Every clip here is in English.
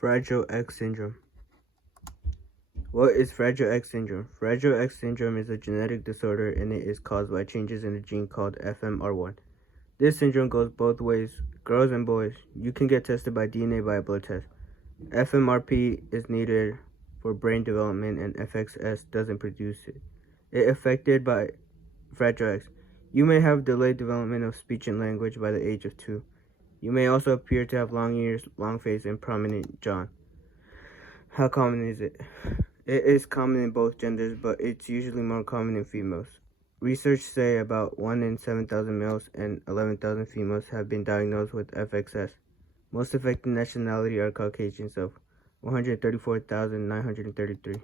Fragile X syndrome. What is Fragile X syndrome? Fragile X syndrome is a genetic disorder and it is caused by changes in a gene called FMR1. This syndrome goes both ways, girls and boys. You can get tested by DNA by a blood test. FMRP is needed for brain development and FXS doesn't produce it. It affected by Fragile X. You may have delayed development of speech and language by the age of 2. You may also appear to have long ears, long face, and prominent jaw. How common is it? It is common in both genders, but it's usually more common in females. Research say about 1 in 7,000 males and 11,000 females have been diagnosed with FXS. Most affected nationality are Caucasians of 134,933.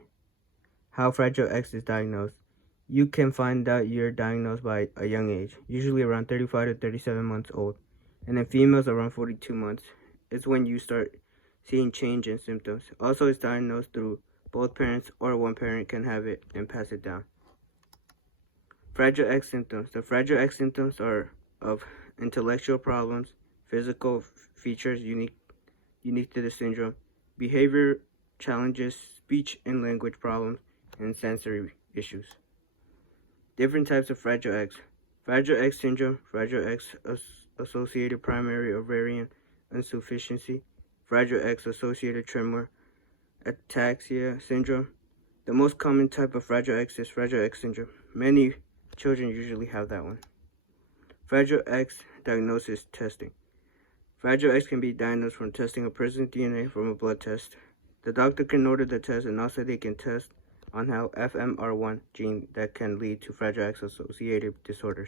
How Fragile X is diagnosed. You can find out you're diagnosed by a young age, usually around 35 to 37 months old, and in females around 42 months. It's when you start seeing change in symptoms. Also, it's diagnosed through both parents or one parent can have it and pass it down. Fragile X symptoms. The Fragile X symptoms are of intellectual problems, physical features unique to the syndrome, behavior challenges, speech and language problems, and sensory issues. Different types of Fragile X. Fragile X syndrome, Fragile X associated primary ovarian insufficiency, Fragile X associated tremor, ataxia syndrome. The most common type of Fragile X is Fragile X syndrome. Many children usually have that one. Fragile X diagnosis testing. Fragile X can be diagnosed from testing a person's DNA from a blood test. The doctor can order the test and also they can test on how FMR1 gene that can lead to Fragile X associated disorders.